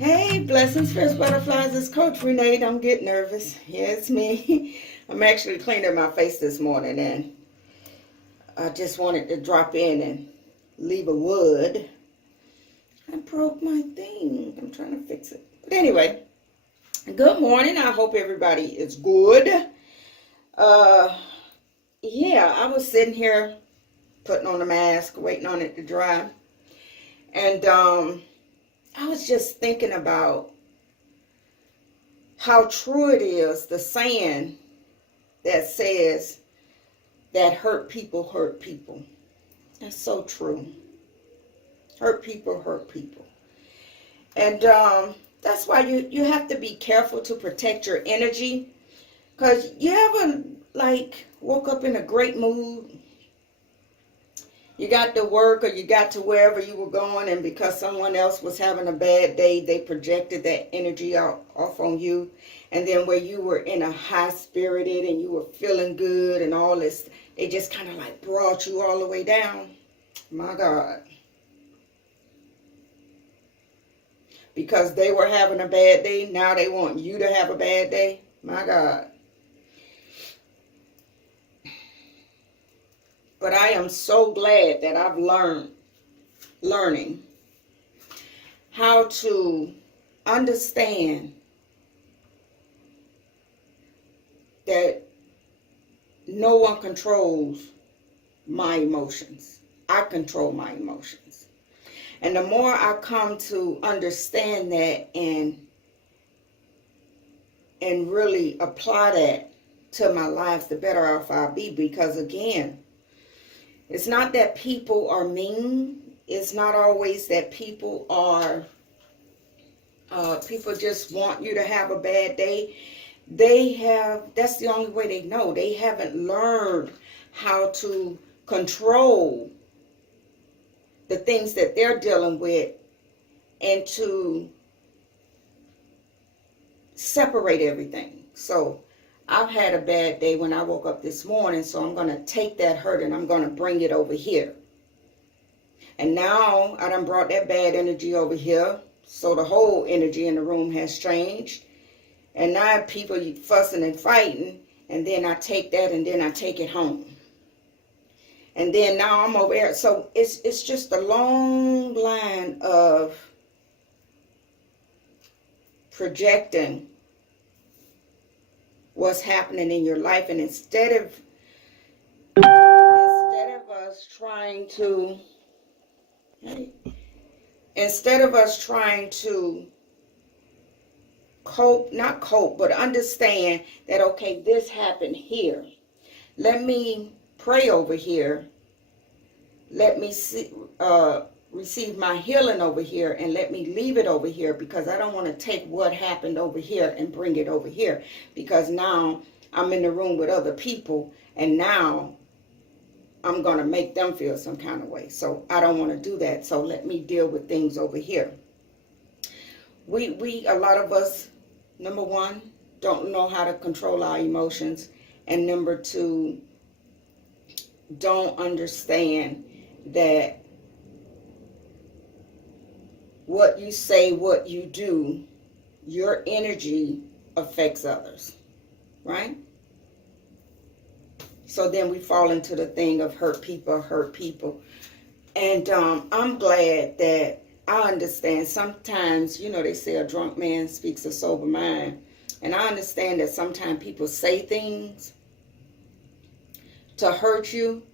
Hey, blessings, fierce butterflies. It's Coach Renee. Don't get nervous. Yeah, it's me. I'm actually cleaning my face this morning, and I just wanted to drop in and leave a wood. I broke my thing. I'm trying to fix it. But anyway, good morning. I hope everybody is good. Yeah, I was sitting here putting on a mask, waiting on it to dry, and I was just thinking about how true it is, the saying that says that hurt people hurt people. That's so true. Hurt people hurt people. And that's why you have to be careful to protect your energy. Because you ever, woke up in a great mood? You got to work or you got to wherever you were going, and because someone else was having a bad day, they projected that energy off on you. And then where you were in a high spirited and you were feeling good and all this, they just kind of like brought you all the way down. My God. Because they were having a bad day, now they want you to have a bad day. My God. But I am so glad that I've learning how to understand that no one controls my emotions. I control my emotions. And the more I come to understand that and really apply that to my life, the better off I'll be. Because again, it's not that people are mean. It's not always that people are, people just want you to have a bad day. That's the only way they know. They haven't learned how to control the things that they're dealing with and to separate everything. So I've had a bad day when I woke up this morning, so I'm going to take that hurt and I'm going to bring it over here. And now I done brought that bad energy over here, so the whole energy in the room has changed. And now people fussing and fighting, and then I take that and then I take it home. And then now I'm over here. So it's just a long line of projecting what's happening in your life. And instead of us trying to not cope, but understand that, okay, this happened here. Let me pray over here. Let me receive my healing over here, and let me leave it over here, because I don't want to take what happened over here and bring it over here, because now I'm in the room with other people and now I'm going to make them feel some kind of way. So I don't want to do that. So let me deal with things over here. A lot of us, number one, don't know how to control our emotions. And number two, don't understand that what you say, what you do, your energy affects others, right? So then we fall into the thing of hurt people. And I'm glad that I understand. Sometimes, they say a drunk man speaks a sober mind. And I understand that sometimes people say things to hurt you.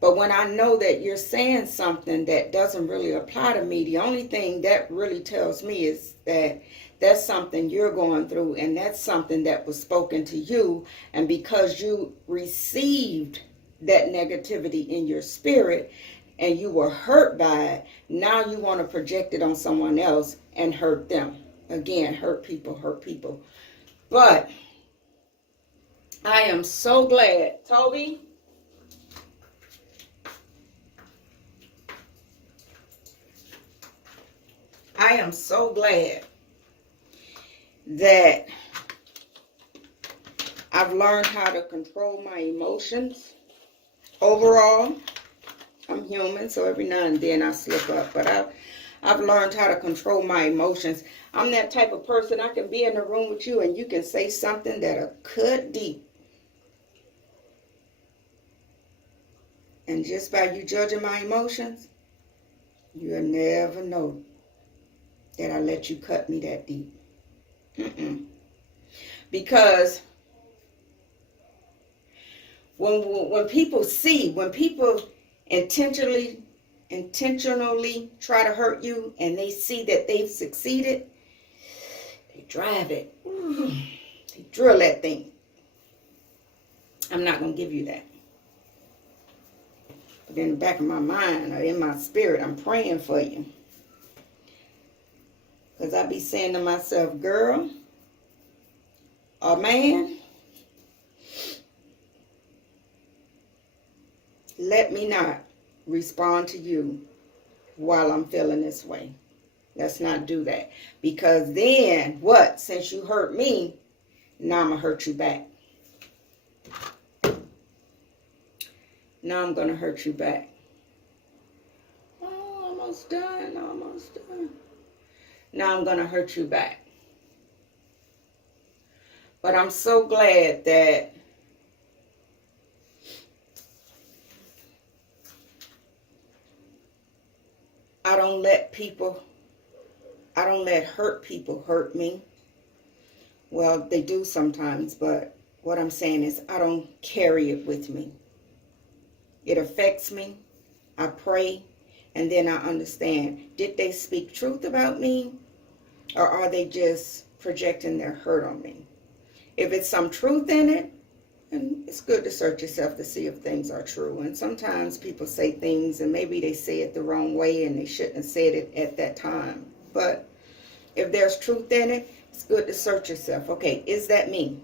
But when I know that you're saying something that doesn't really apply to me, the only thing that really tells me is that that's something you're going through, and that's something that was spoken to you. And because you received that negativity in your spirit and you were hurt by it, now you want to project it on someone else and hurt them. Again, hurt people. But I am so glad, Toby, I am so glad that I've learned how to control my emotions. Overall, I'm human, so every now and then I slip up. But I've learned how to control my emotions. I'm that type of person. I can be in a room with you and you can say something that'll cut deep. And just by you judging my emotions, you'll never know that I let you cut me that deep. Because when people intentionally try to hurt you and they see that they've succeeded, they drive it. They drill that thing. I'm not going to give you that. But in the back of my mind or in my spirit, I'm praying for you. Because I be saying to myself, girl or man, let me not respond to you while I'm feeling this way. Let's not do that. Because then, what? Since you hurt me, now I'm going to hurt you back. Now I'm going to hurt you back. Oh, almost done, almost done. Now I'm going to hurt you back. But I'm so glad that I don't let hurt people hurt me. Well, they do sometimes, but what I'm saying is I don't carry it with me. It affects me. I pray, and then I understand. Did they speak truth about me, or are they just projecting their hurt on me? If it's some truth in it, and it's good to search yourself to see if things are true. And sometimes people say things and maybe they say it the wrong way and they shouldn't have said it at that time. But if there's truth in it, it's good to search yourself. Okay, is that me?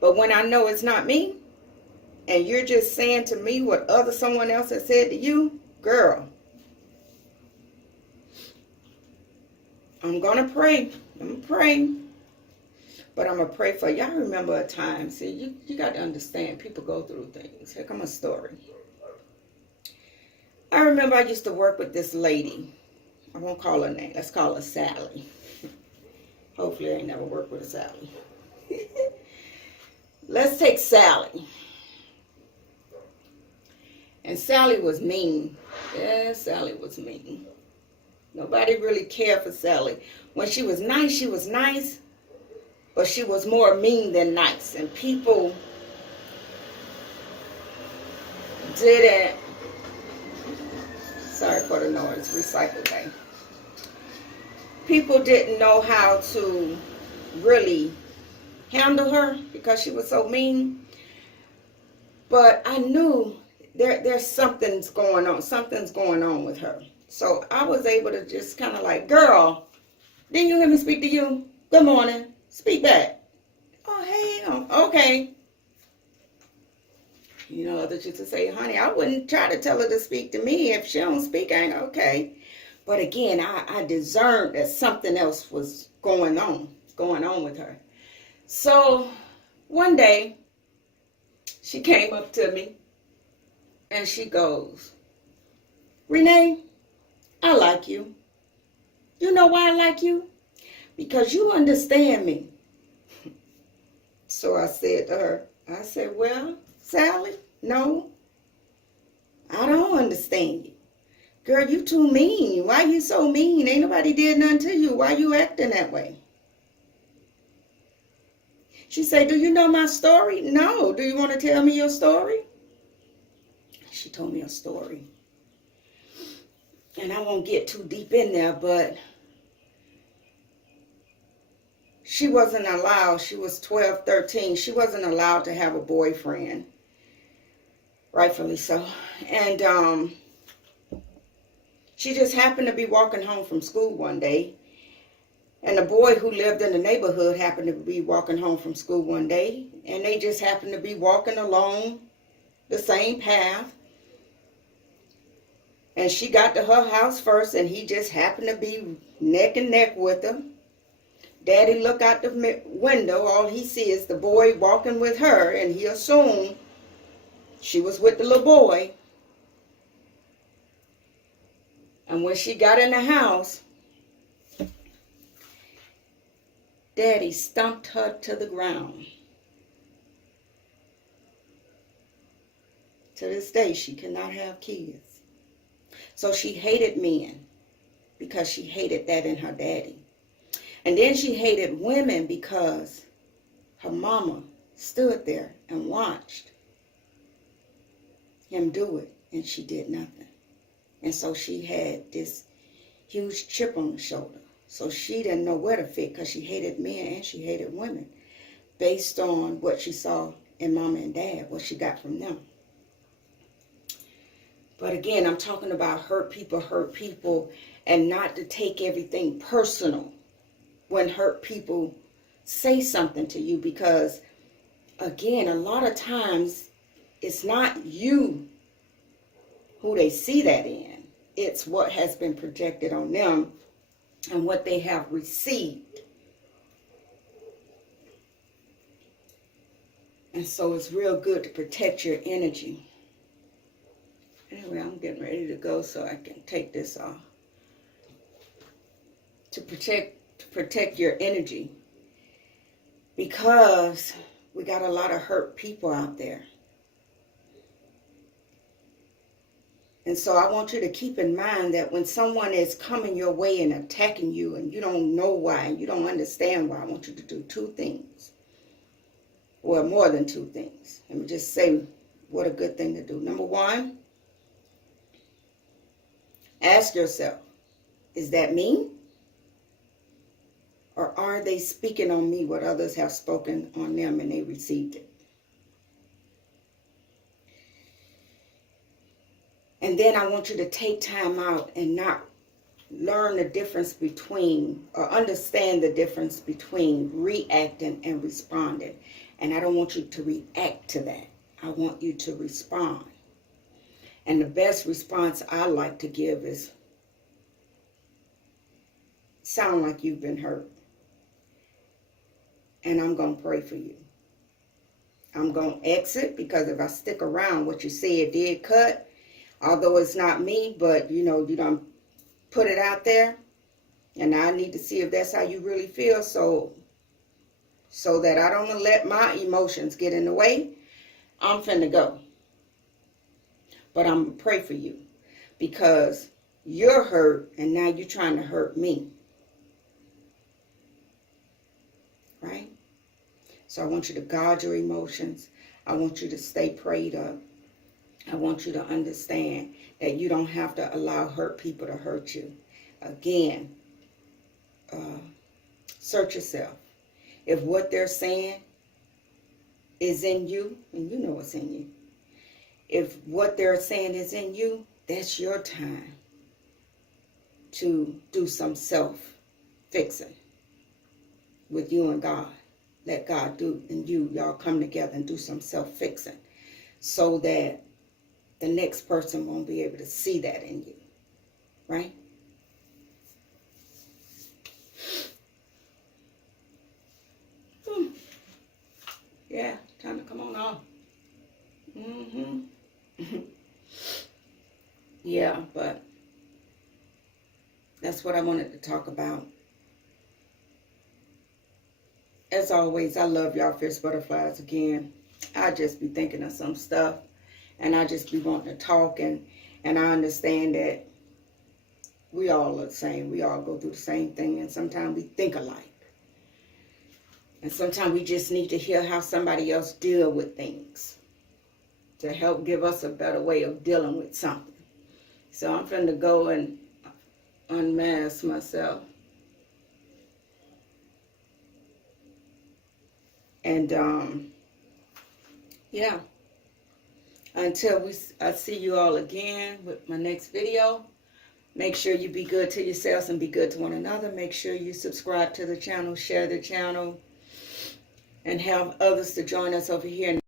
But when I know it's not me, and you're just saying to me what someone else has said to you, girl, I'm going to pray. I'm going to pray. But I'm going to pray for you. I remember a time. See, you got to understand. People go through things. Here comes a story. I remember I used to work with this lady. I won't call her name. Let's call her Sally. Hopefully I ain't never worked with a Sally. Let's take Sally. And Sally was mean. Yeah, Sally was mean. Nobody really cared for Sally. When she was nice, she was nice. But she was more mean than nice. And people didn't, sorry for the noise, recycle day. People didn't know how to really handle her because she was so mean. But I knew there's something's going on. Something's going on with her. So I was able to just kind of like, girl, didn't you hear me speak to you? Good morning. Speak back. Oh, hey, okay. You know, others used to say, honey, I wouldn't try to tell her to speak to me. If she don't speak, I ain't okay. But again, I discerned that something else was going on with her. So one day, she came up to me and she goes, Renee, I like you. You know why I like you? Because you understand me. So I said to her, I said, well, Sally, no, I don't understand you. Girl, you too mean. Why you so mean? Ain't nobody did nothing to you. Why you acting that way? She said, do you know my story? No. Do you want to tell me your story? She told me a story. And I won't get too deep in there, but she wasn't allowed. She was 12, 13. She wasn't allowed to have a boyfriend. Rightfully so. And she just happened to be walking home from school one day. And a boy who lived in the neighborhood happened to be walking home from school one day. And they just happened to be walking along the same path. And she got to her house first, and he just happened to be neck and neck with her. Daddy looked out the window. All he sees is the boy walking with her, and he assumed she was with the little boy. And when she got in the house, Daddy stumped her to the ground. To this day, she cannot have kids. So she hated men because she hated that in her daddy. And then she hated women because her mama stood there and watched him do it, and she did nothing. And so she had this huge chip on the shoulder. So she didn't know where to fit because she hated men and she hated women based on what she saw in mama and dad, what she got from them. But again, I'm talking about hurt people, and not to take everything personal when hurt people say something to you, because again, a lot of times it's not you who they see that in. It's what has been projected on them and what they have received. And so it's real good to protect your energy. Anyway, I'm getting ready to go so I can take this off. To protect your energy. Because we got a lot of hurt people out there. And so I want you to keep in mind that when someone is coming your way and attacking you and you don't know why and you don't understand why, I want you to do two things. Or more than two things. Let me just say what a good thing to do. Number one, ask yourself, is that me? Or are they speaking on me what others have spoken on them and they received it? And then I want you to take time out and not learn the difference between, or understand the difference between reacting and responding. And I don't want you to react to that. I want you to respond. And the best response I like to give is, sound like you've been hurt. And I'm going to pray for you. I'm going to exit, because if I stick around, what you said did cut. Although it's not me, but you know, you done put it out there. And I need to see if that's how you really feel, so that I don't let my emotions get in the way. I'm finna go. But I'm going to pray for you, because you're hurt and now you're trying to hurt me. Right? So I want you to guard your emotions. I want you to stay prayed up. I want you to understand that you don't have to allow hurt people to hurt you. Again, search yourself. If what they're saying is in you, and you know what's in you. If what they're saying is in you, that's your time to do some self-fixing with you and God. Let God do, and y'all come together and do some self-fixing so that the next person won't be able to see that in you. Right? Yeah, time to come on off. Yeah, but that's what I wanted to talk about. As always, I love y'all fierce butterflies again. I just be thinking of some stuff. And I just be wanting to talk, and I understand that we all are the same. We all go through the same thing, and sometimes we think alike. And sometimes we just need to hear how somebody else deal with things to help give us a better way of dealing with something. So I'm finna go and unmask myself. And yeah. Until I see you all again with my next video, make sure you be good to yourselves and be good to one another. Make sure you subscribe to the channel, share the channel, and have others to join us over here.